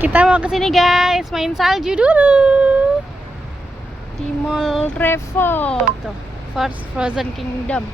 Kita mau kesini guys, main salju dulu di Mall Revo tuh, First Frozen Kingdom.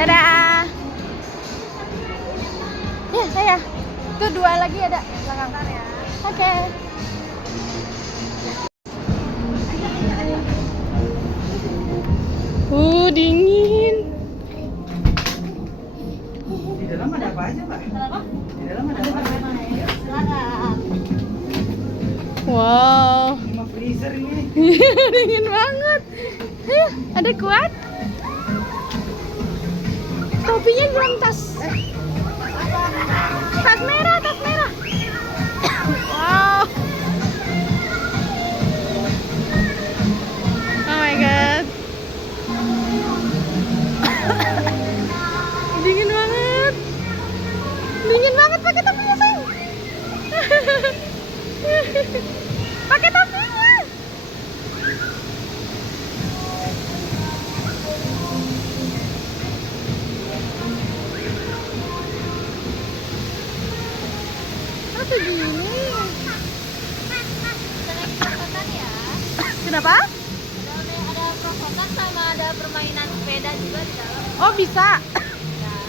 Dadah. Ya saya. Tuh dua lagi ada belakang. Ya. Oke. Dingin. Di dalam ada apa aja, Pak? Di dalam ada apa aja? Wow. Cuma freezer ini. Dingin banget. Ada kuat. Topinya dalam tas. Tas merah, tas merah. Wow. Oh my god. Dingin banget. Dingin banget, pakai topinya, sayang. Pakai topinya. Apa gini? Kenapa? Ada provokan sama ada permainan sepeda juga di dalam. Oh bisa.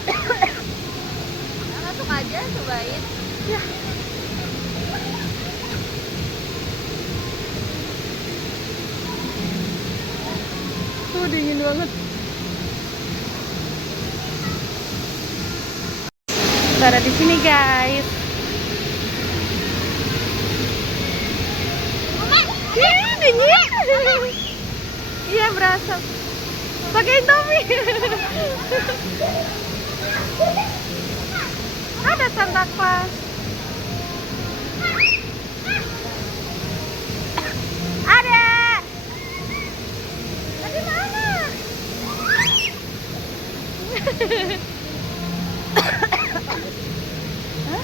Nah, masuk aja, cobain. Ya. Tuh dingin banget. Kita ada di sini guys. Ih, dingin. Iya berasa. Pakai topi. Ada Santa Claus. Ada. Tadi mana? Hah?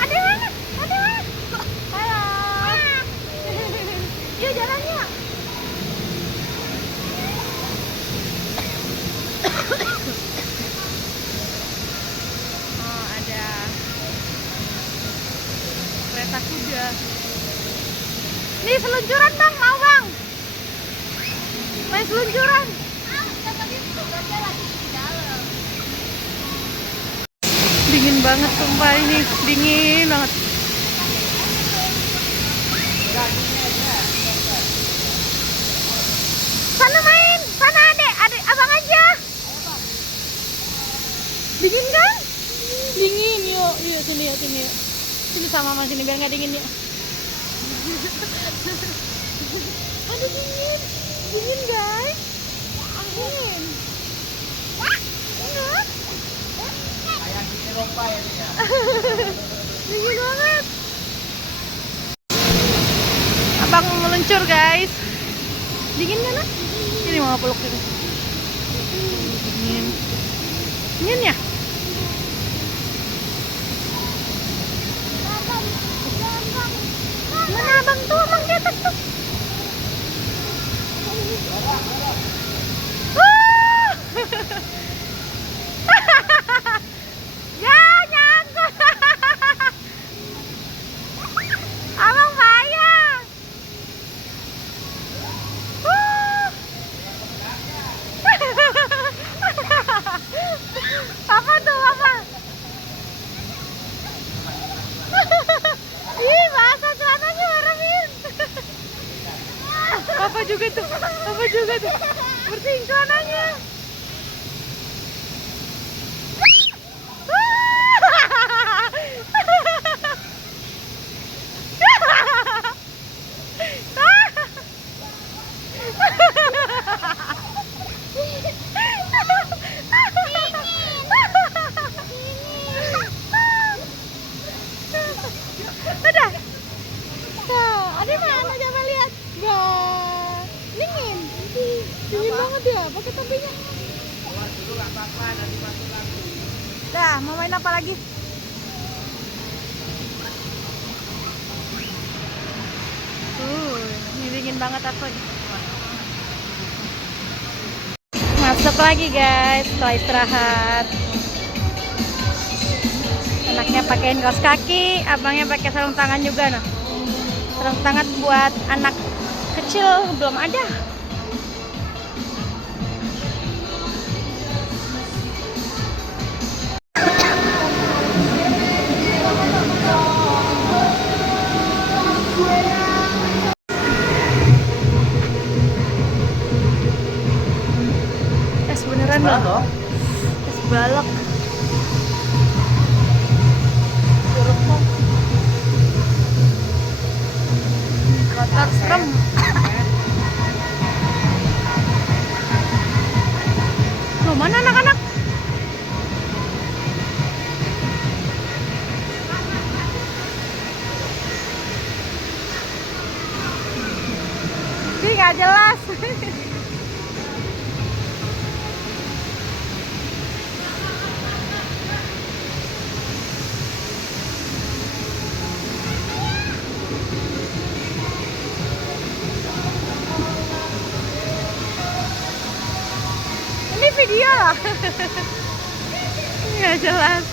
Ada mana? Ada mana? Halo. Yuk jalan yuk. Oh ada kereta kuda. Nih seluncuran bang, mau bang? Main seluncuran. Tadi tugasnya lagi di dalam. Dingin banget sumpah ini, dingin banget. Sana main, sana adek abang aja. Dingin kan? Dingin, yuk sini yuk. Sini sama mama sini biar nggak dingin yuk. Aduh dingin guys. Dingin. Enggak. Kayak di Eropa ya dia. Dingin banget. Abang meluncur guys. Dingin kan? Ini mau peluk ini. Dingin. Dingin ya? Mana abang tuh? Abang di atas tuh. Ya nyangkut. Abang payah. Apa tuh apa? Ih basah celananya Maramin. Apa juga tuh? Bersihin celananya. Ada mana coba lihat? Wah, dingin. Dingin banget ya, pakai topinya. Dah, mau main apa lagi? Ini dingin banget aku. Masuk lagi guys, setelah istirahat. Anaknya pakein kaos kaki, abangnya pakai sarung tangan juga nah. Sarung tangan buat anak kecil belum ada. Es beneran loh. Es balok. Kotor serem. Loh, mana anak-anak? Ini nggak jelas. Ini video loh. Nggak jelas.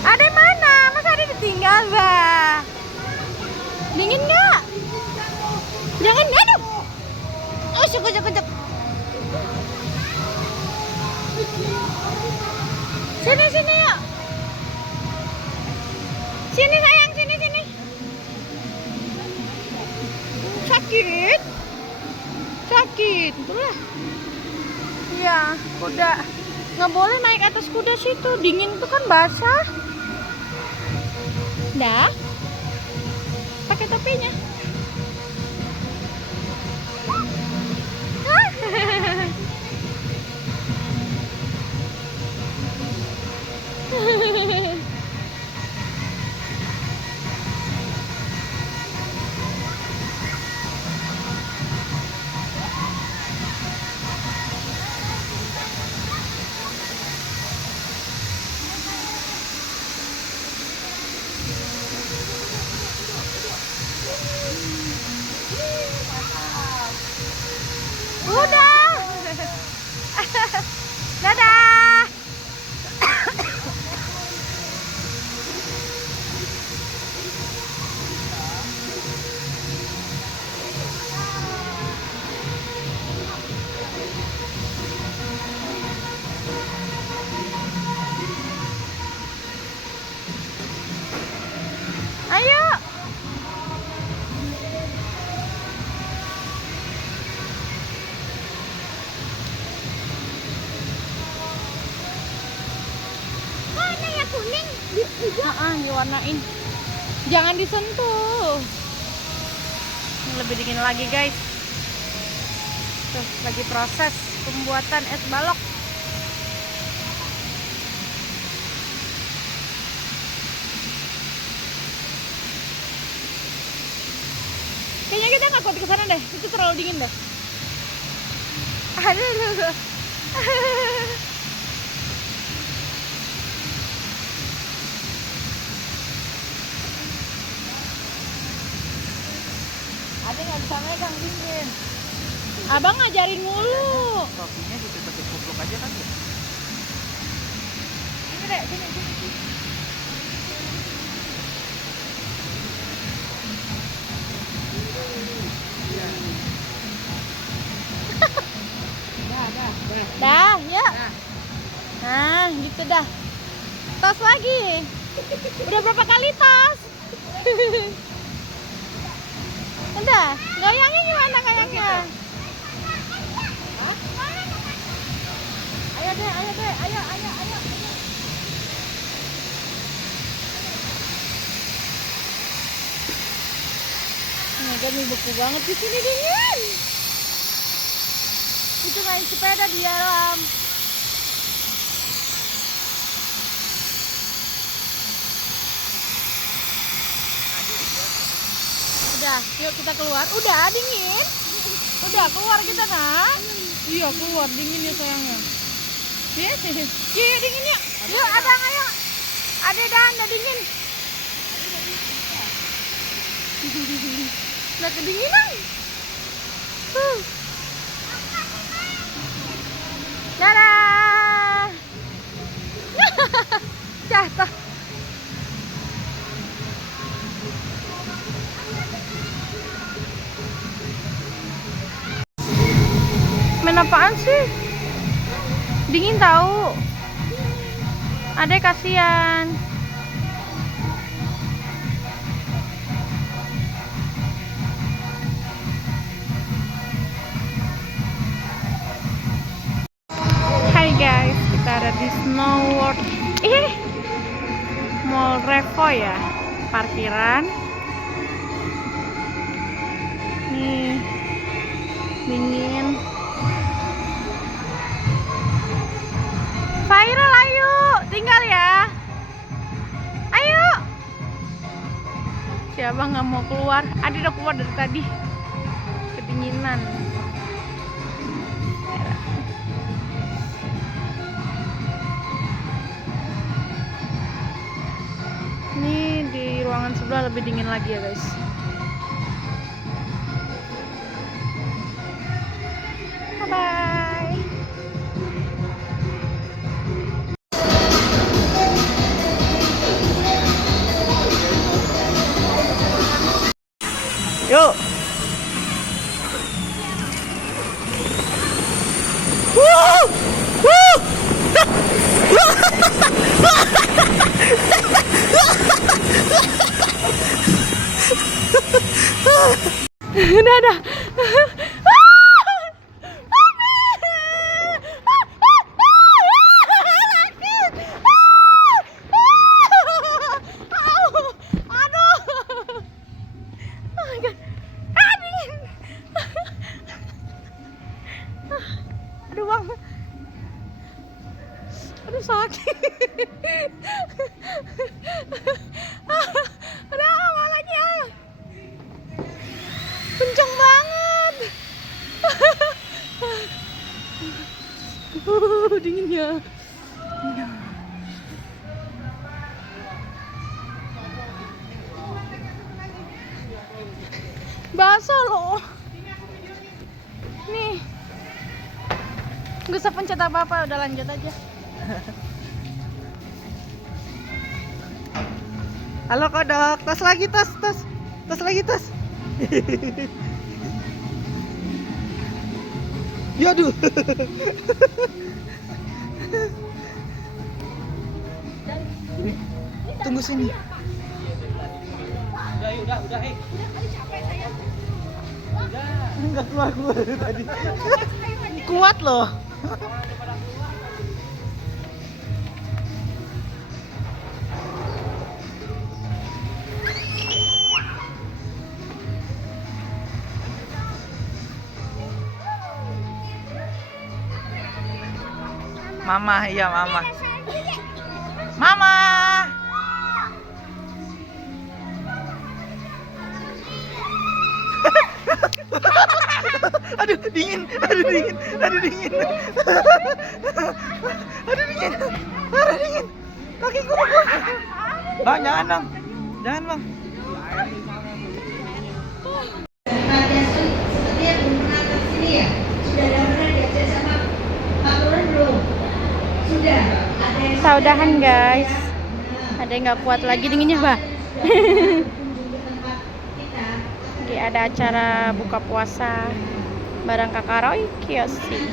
Ada mana? Masa ada ditinggal, Bah? Dingin nggak? Jangan, aduh. Oh, sekejap. Sini yuk. Sini sayang, sini. Sakit. Itulah. Iya, kuda. Nggak boleh naik atas kuda situ. Dingin tuh kan basah. Dah. Pakai topinya. Udah. Dadah. Ayo. Mana ya kuning? Diwarnain. Jangan disentuh. Ini lebih dingin lagi, guys. Tuh, lagi proses pembuatan es balok. Kayaknya kita nggak kuat ke sana deh. Itu terlalu dingin deh. Aduh. Ada nggak bisa megang dingin. Abang ngajarin mulu. Topinya ditutup kupluk aja kan ya. Ini deh, sini. Dah, ya. Nah, gitu dah. Tos lagi. Udah berapa kali tos? Udah, goyangnya gimana goyangnya? Hah? Ayo deh, ayo. Ini kan beku banget di sini dingin. Itu main sepeda di dalam. Udah, yuk kita keluar. Udah dingin. Udah keluar kita nak. Iya keluar dingin ya sayangnya. Iya dingin ya. Yuk abang ayo. Ada dah dingin. Udah kedinginan. Dadah. Jatuh. Main apaan sih? Dingin tahu. Adek kasihan. Hai guys, kita ada di Snow World. Mall Revo ya. Parkiran. Nih. Dingin. Viral ayo, tinggal ya. Ayo. Siapa nggak mau keluar? Adi udah keluar dari tadi. Kedinginan. Ini di ruangan sebelah lebih dingin lagi ya guys. Bye bye. Yuk. Woo! Woo! Dadah. Aduh bang, aduh sakit. Udah mau lagi ya. Kenceng banget. Dingin ya. Basah loh. Nih. Gak usah pencet apa-apa, udah lanjut aja. Halo kodok, tos lagi tos lagi tos. Yaduh. Nih, tunggu sini. Udah, Enggak keluar tadi. Kuat loh. Mama, iya mama. Mama. Aduh dingin. Kakiku. Bang, jangan dong. Jangan bang. Saudahan guys. Ada yang nggak kuat lagi dinginnya bah. Oke, ada acara buka puasa bareng Kakak Roy Kiyoshi.